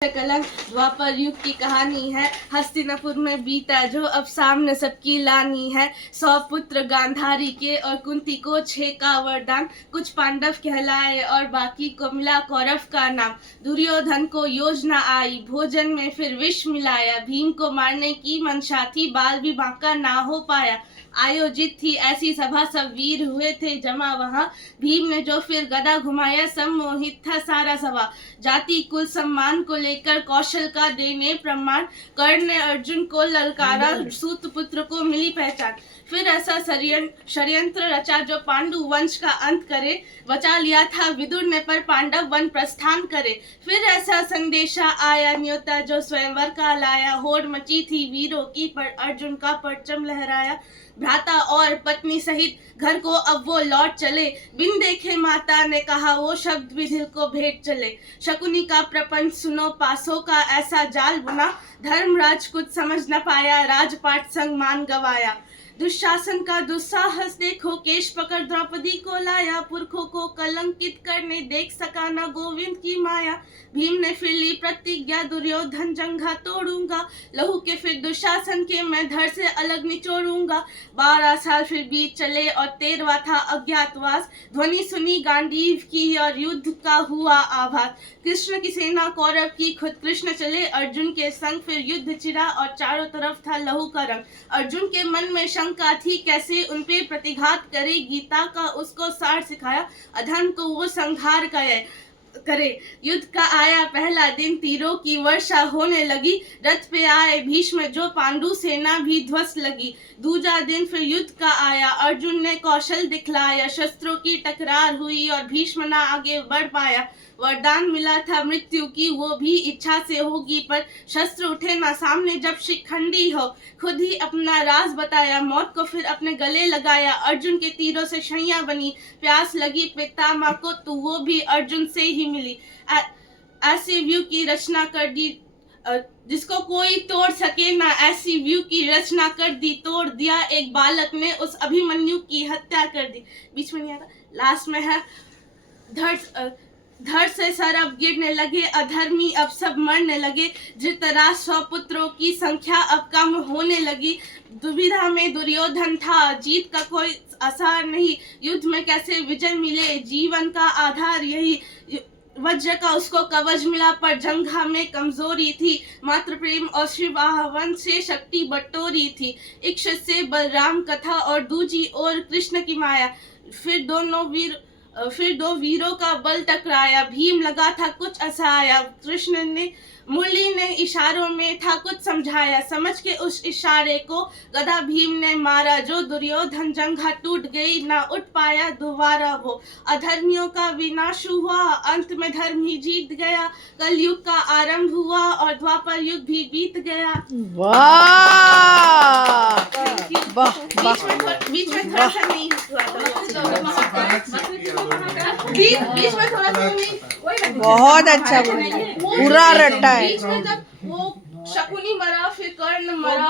कलंक द्वापर युग की कहानी है। हस्तिनापुर में बीता जो अब सामने सबकी लानी है। 100 पुत्र गांधारी के और कुंती को 6 का वरदान। कुछ पांडव कहलाए और बाकी को मिला कौरव का नाम। दुर्योधन को योजना आई, भोजन में फिर विष मिलाया। भीम को मारने की मंशा थी, बाल भी बांका ना हो पाया। आयोजित थी ऐसी सभा, सब वीर हुए थे जमा वहां। भीम ने जो फिर गदा घुमाया, सम्मोहित था सारा सभा। जाति कुल सम्मान को लेकर कौशल का देने प्रमाण। कर्ण ने अर्जुन को ललकारा, सूत पुत्र को मिली पहचान। फिर ऐसा षड्यंत्र रचा जो पांडु वंश का अंत करे। बचा लिया था विदुर ने पर पांडव वन प्रस्थान करे। फिर ऐसा संदेशा आया न्योता जो स्वयंवर का लाया। होड़ मची थी वीरों की पर अर्जुन का परचम लहराया। भ्राता और पत्नी सहित घर को अब वो लौट चले। बिन देखे माता ने कहा वो शब्द भी दिल को भेंट चले। शकुनी का प्रपंच सुनो, पासों का ऐसा जाल बुना। धर्मराज कुछ समझ न पाया, राजपाट संग मान गवाया। दुशासन का दुस्साहस देखो, केश पकड़ द्रौपदी को लाया। पुरखों को कलंकित करने देख सका न गोविंद की माया। भीम ने फिर ली प्रतिज्ञा, दुर्योधन जंघा तोड़ूंगा। लहू के फिर दुशासन के मैं धड़ से अलग निचोड़ूंगा। 12 साल फिर बीत चले और 13वां था अज्ञातवास। ध्वनि सुनी गांडीव की और युद्ध का हुआ आभास। कृष्ण की सेना कौरव की, खुद कृष्ण चले अर्जुन के संग। फिर युद्ध चिरा और चारों तरफ था लहू का रंग। अर्जुन के मन में शंका थी, कैसे उन पे प्रतिघात करे। गीता का उसको सार सिखाया, अधर्म को वो संहार करे। युद्ध का आया पहला दिन, तीरों की वर्षा होने लगी। रथ पे आए भीष्म जो, पांडु सेना भी ध्वस्त लगी। दूजा दिन फिर युद्ध का आया, अर्जुन ने कौशल दिखलाया। शस्त्रों की टकरार हुई और भीष्म ना आगे बढ़ पाया। वरदान मिला था मृत्यु की, वो भी इच्छा से होगी पर शस्त्र उठे ना सामने जब शिखंडी हो। खुद ही अपना राज बताया, मौत को फिर अपने गले लगाया। अर्जुन के तीरों से शैया बनी, प्यास लगी पितामह को तो वो भी अर्जुन से ही मिली। ऐसे व्यू की रचना कर दी जिसको कोई तोड़ सके ना। ऐसी व्यू की रचना कर दी, तोड़ दिया एक बालक ने, उस अभिमन्यु की हत्या कर दी। बीच में नहीं आता, लास्ट में है धड़ से सरब गिरने लगे, अधर्मी अब सब मरने लगे। धृतराष्ट्र 100 पुत्रों की संख्या अब कम होने लगी। दुविधा में दुर्योधन था, जीत का कोई आसार नहीं। युद्ध में कैसे विजय मिले, जीवन का आधार यही। वज्र का उसको कवच मिला पर जंघा में कमजोरी थी। मात्र प्रेम और शिव आह्वान से शक्ति बटोरी थी। इक्ष से बलराम कथा और दूजी ओर कृष्ण की माया। फिर दो वीरों का बल टकराया। भीम लगा था कुछ असहाया, कृष्ण ने मुरली ने इशारों में था कुछ समझाया। समझ के उस इशारे को गदा भीम ने मारा जो, दुर्योधन जंघा टूट गई ना उठ पाया दोबारा वो। अधर्मियों का विनाश हुआ, अंत में धर्म ही जीत गया। कलयुग का आरंभ हुआ और द्वापर युग भी बीत गया। वाह बीच में थोड़ा सा नहीं हुआ बीच में थोड़ा सा नहीं। बहुत अच्छा, पूरा रट्टा है। बीच में जब वो शकुनी मरा फिर कर्ण मरा।